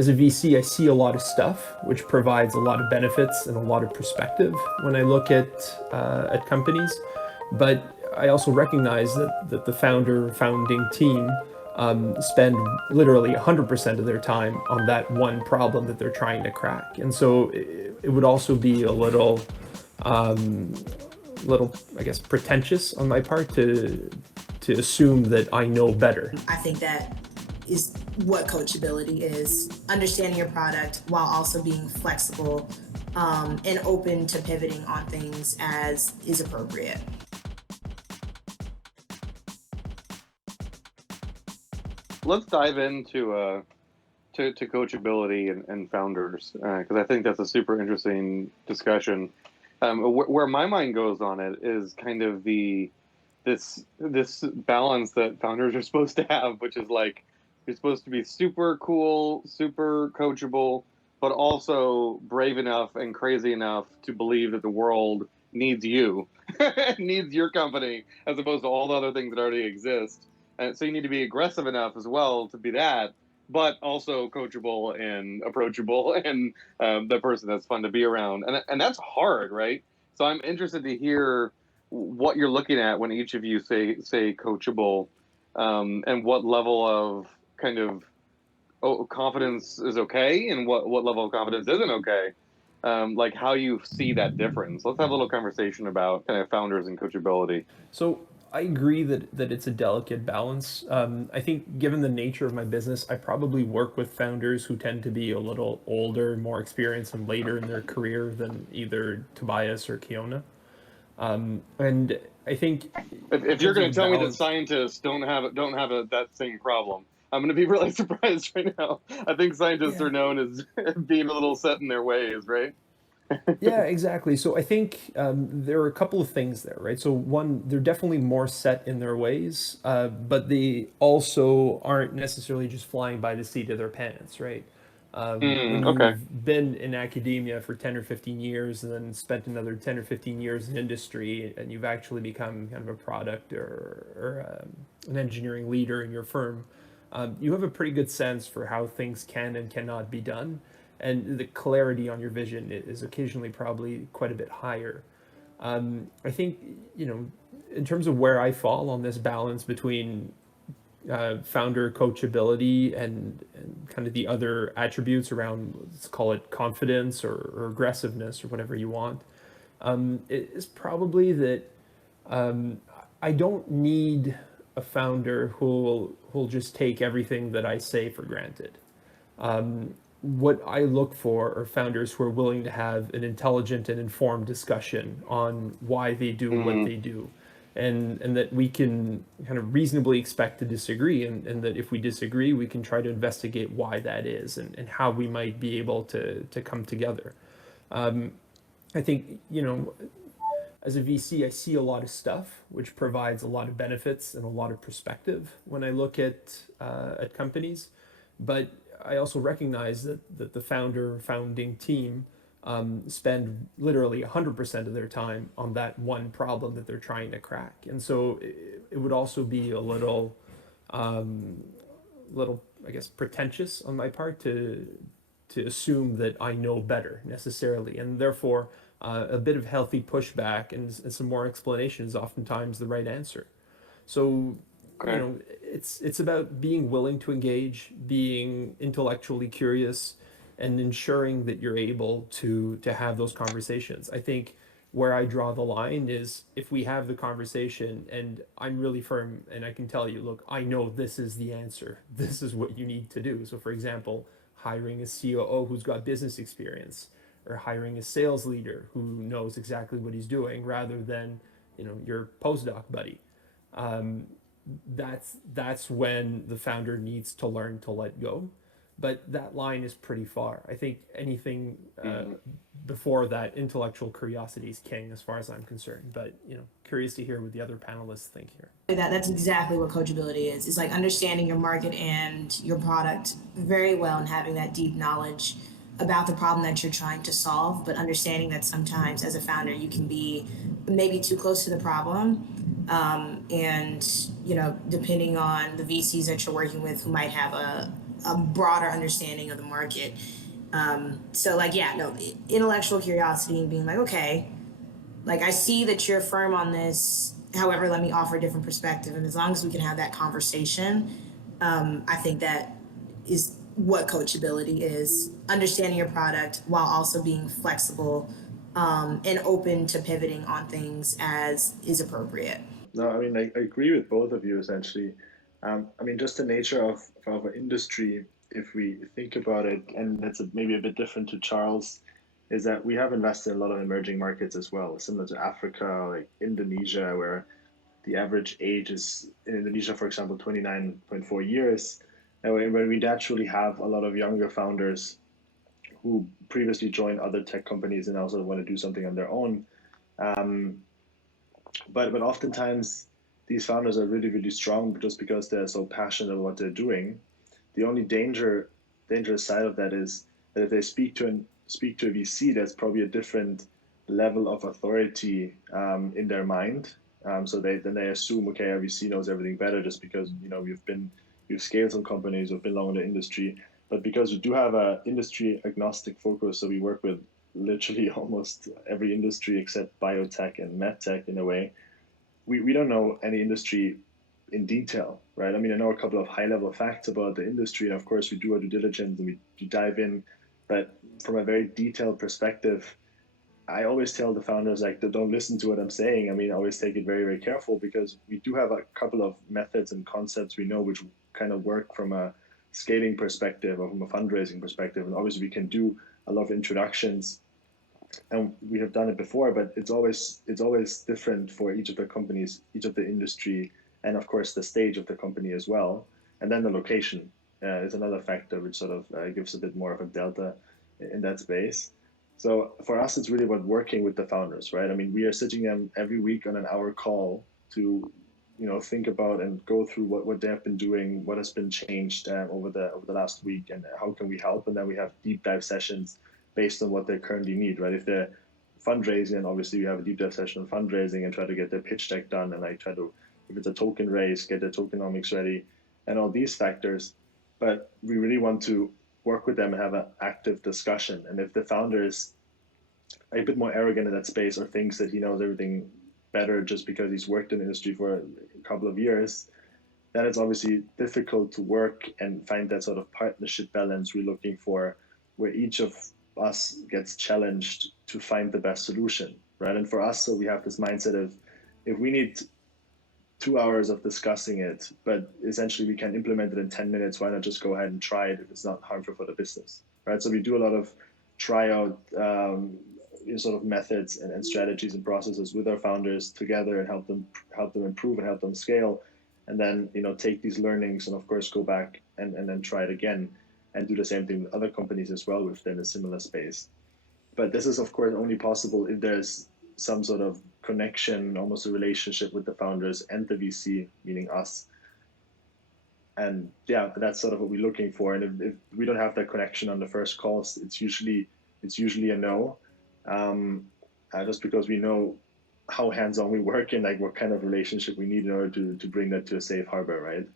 as a VC, I see a lot of stuff, which provides a lot of benefits and a lot of perspective when I look at companies. But I also recognize that the founding team spend literally 100% of their time on that one problem that they're trying to crack. And so it would also be a little, I guess, pretentious on my part to assume that I know better. I think that is what coachability is: understanding your product while also being flexible and open to pivoting on things as is appropriate. Let's dive into to coachability and founders, because I think that's a super interesting discussion. Where my mind goes on it is kind of this balance that founders are supposed to have, which is like you're supposed to be super cool, super coachable, but also brave enough and crazy enough to believe that the world needs you, needs your company, as opposed to all the other things that already exist. And so you need to be aggressive enough as well to be that, but also coachable and approachable and the person that's fun to be around. And that's hard, right? So I'm interested to hear what you're looking at when each of you say coachable, and what level of kind of confidence is okay and what level of confidence isn't okay. Like how you see that difference. Let's have a little conversation about kind of founders and coachability. So I agree that it's a delicate balance. I think given the nature of my business, I probably work with founders who tend to be a little older, more experienced, and later in their career than either Tobias or Kiona. And I think If you're going to tell me that scientists don't have that same problem, I'm going to be really surprised right now. I think scientists are known as being a little set in their ways, right? Yeah, exactly. So I think there are a couple of things there, right? So one, they're definitely more set in their ways, but they also aren't necessarily just flying by the seat of their pants, right? When Okay. you've been in academia for 10 or 15 years and then spent another 10 or 15 years in industry and you've actually become kind of a product or an engineering leader in your firm, you have a pretty good sense for how things can and cannot be done. And the clarity on your vision is occasionally probably quite a bit higher. I think, in terms of where I fall on this balance between founder coachability and kind of the other attributes around, let's call it confidence or aggressiveness or whatever you want, it is probably that I don't need a founder who'll just take everything that I say for granted. What I look for are founders who are willing to have an intelligent and informed discussion on why they do what they do. And that we can kind of reasonably expect to disagree, and that if we disagree, we can try to investigate why that is and how we might be able to come together. I think, as a VC, I see a lot of stuff, which provides a lot of benefits and a lot of perspective when I look at companies. But I also recognize that the founding team spend literally 100% of their time on that one problem that they're trying to crack. And so it would also be a little, I guess, pretentious on my part to assume that I know better necessarily. And therefore, a bit of healthy pushback and some more explanation is oftentimes the right answer. So, it's about being willing to engage, being intellectually curious, and ensuring that you're able to have those conversations. I think where I draw the line is if we have the conversation and I'm really firm and I can tell you, look, I know this is the answer. This is what you need to do. So for example, hiring a COO who's got business experience or hiring a sales leader who knows exactly what he's doing rather than, your postdoc buddy. That's when the founder needs to learn to let go. But that line is pretty far. I think anything before that, intellectual curiosity is king as far as I'm concerned. But curious to hear what the other panelists think here. That's exactly what coachability is. It's like understanding your market and your product very well and having that deep knowledge about the problem that you're trying to solve, but understanding that sometimes as a founder you can be maybe too close to the problem. And depending on the VCs that you're working with who might have a a broader understanding of the market. So like, yeah, no, intellectual curiosity and being like, okay, like I see that you're firm on this. However, let me offer a different perspective. And as long as we can have that conversation, I think that is what coachability is: understanding your product while also being flexible, and open to pivoting on things as is appropriate. No, I mean, I agree with both of you essentially. I mean, just the nature of our industry, if we think about it, and that's maybe a bit different to Charles, is that we have invested in a lot of emerging markets as well, similar to Africa, like Indonesia, where the average age is in Indonesia, for example, 29.4 years. And where we naturally have a lot of younger founders who previously joined other tech companies and also want to do something on their own. Um, but oftentimes these founders are really strong just because they're so passionate about what they're doing. The only dangerous side of that is that if they speak to a VC, there's probably a different level of authority in their mind. So they assume, okay, a VC knows everything better just because we've scaled some companies, we've been long in the industry. But because we do have a industry agnostic focus, so we work with literally almost every industry except biotech and medtech in a way. We don't know any industry in detail, right? I mean, I know a couple of high level facts about the industry, and of course, we do our due diligence and we dive in. But from a very detailed perspective, I always tell the founders like, don't listen to what I'm saying. I mean, I always take it very careful because we do have a couple of methods and concepts we know which kind of work from a scaling perspective or from a fundraising perspective, and obviously we can do a lot of introductions and we have done it before, but it's always different for each of the companies, each of the industry, and of course the stage of the company as well. And then the location is another factor which sort of gives a bit more of a delta in that space. So for us, it's really about working with the founders, right? I mean, we are sitting them every week on an hour call to think about and go through what they have been doing, what has been changed over the last week, and how can we help. And then we have deep dive sessions based on what they currently need, right? If they're fundraising, and obviously we have a deep dive session on fundraising and try to get their pitch deck done, and like try to, if it's a token raise, get their tokenomics ready, and all these factors. But we really want to work with them and have an active discussion. And if the founder is a bit more arrogant in that space or thinks that he knows everything better just because he's worked in the industry for a couple of years, then it's obviously difficult to work and find that sort of partnership balance we're looking for, where each of us gets challenged to find the best solution, right? And for us, so we have this mindset of if we need 2 hours of discussing it, but essentially we can implement it in 10 minutes, why not just go ahead and try it if it's not harmful for the business, right? So we do a lot of tryout sort of methods and strategies and processes with our founders together and help them improve and help them scale, and then take these learnings and of course go back and then try it again and do the same thing with other companies as well within a similar space. But this is of course only possible if there's some sort of connection, almost a relationship with the founders and the VC, meaning us. And yeah, that's sort of what we're looking for. And if we don't have that connection on the first calls, it's usually a no, just because we know how hands-on we work and like what kind of relationship we need in order to bring that to a safe harbor, right?